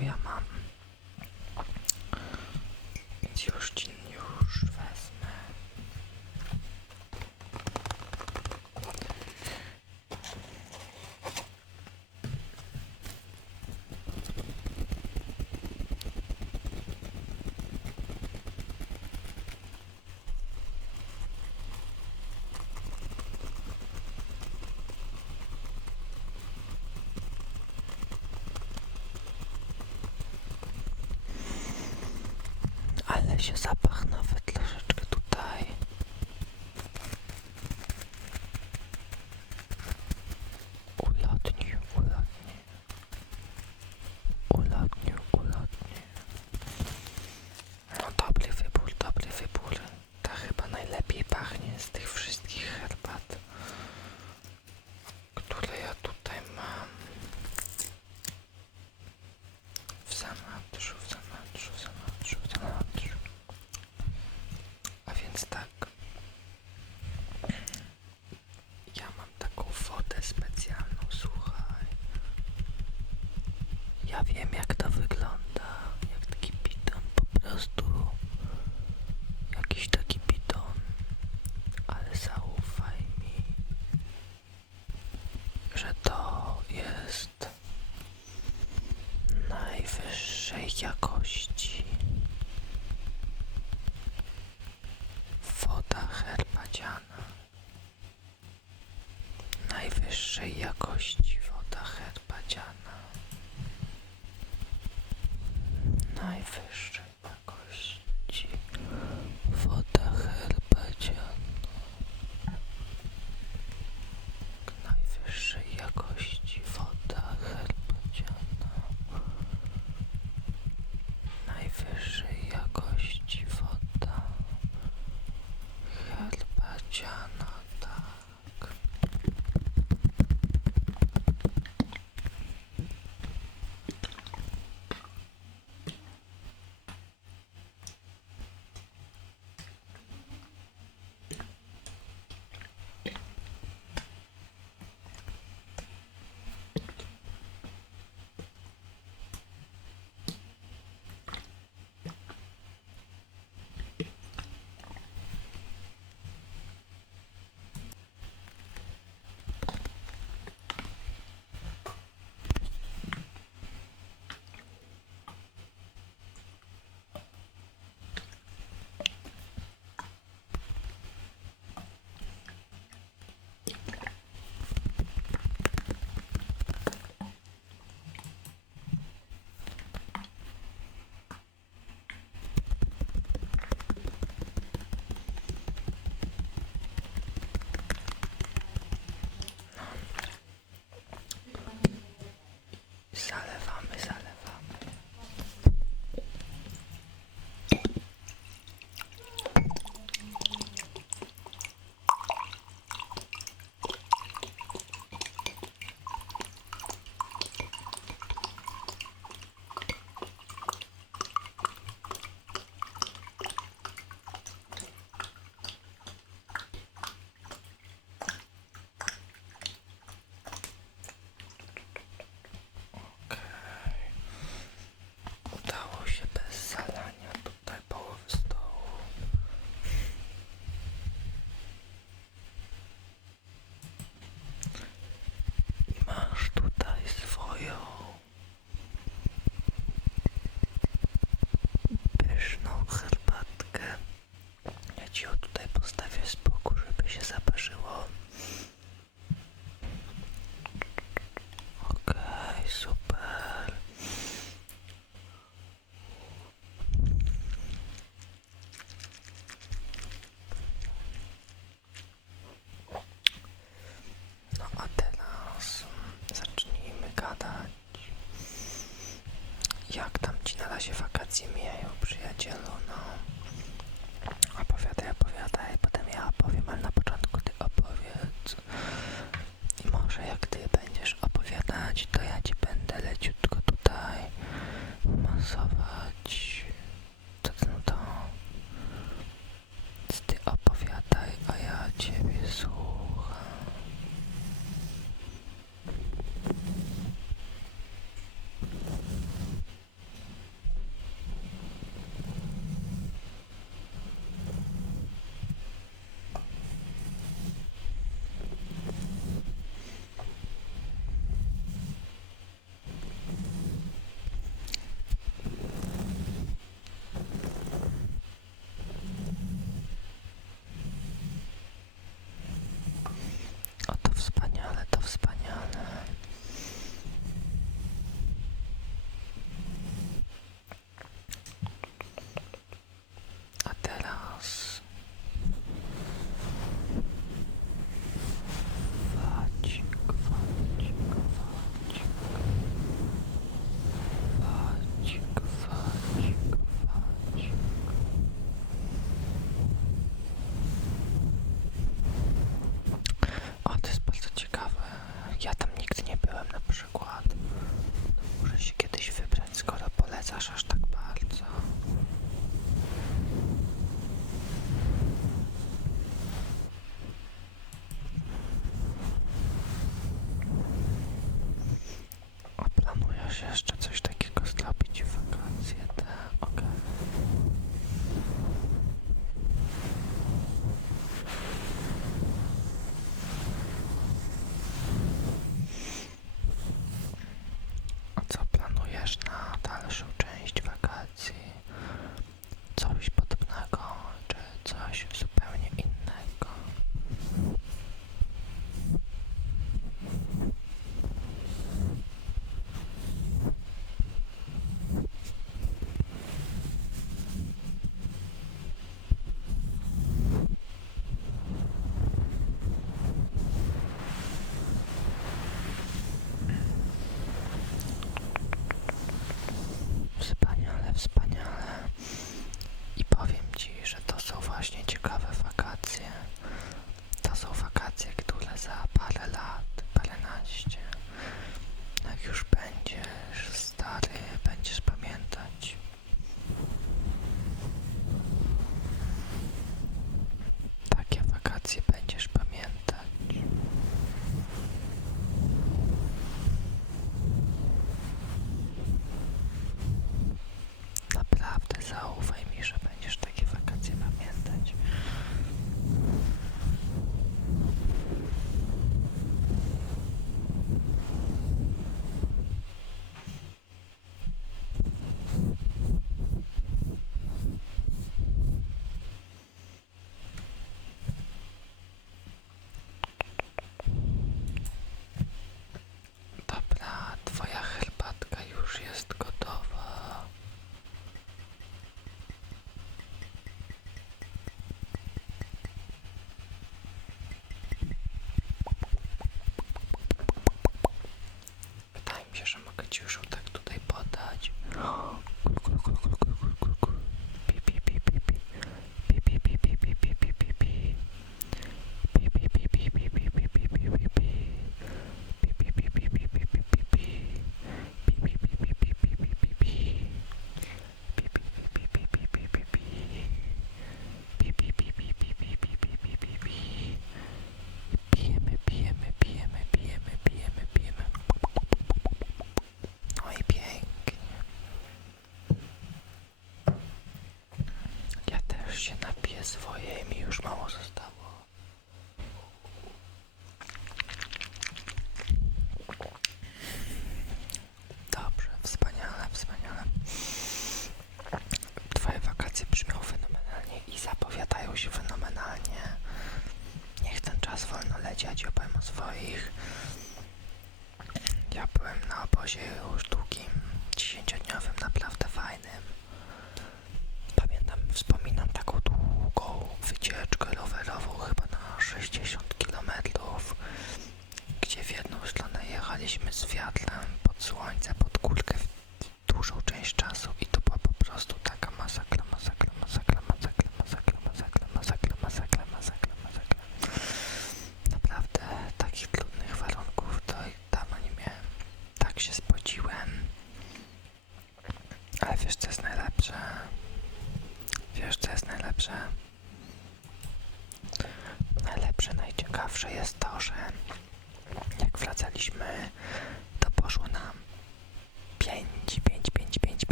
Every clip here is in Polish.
yeah еще запах. Że to jest najwyższej jakości zapytać, jak tam ci na razie wakacje mijają, przyjacielu? też na dalszą część wakacji? Coś podobnego, czy coś zupełnie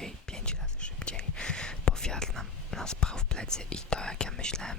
szybciej, 5 razy szybciej, bo wiatr nam, nas pchał w plecy i to jak ja myślałem,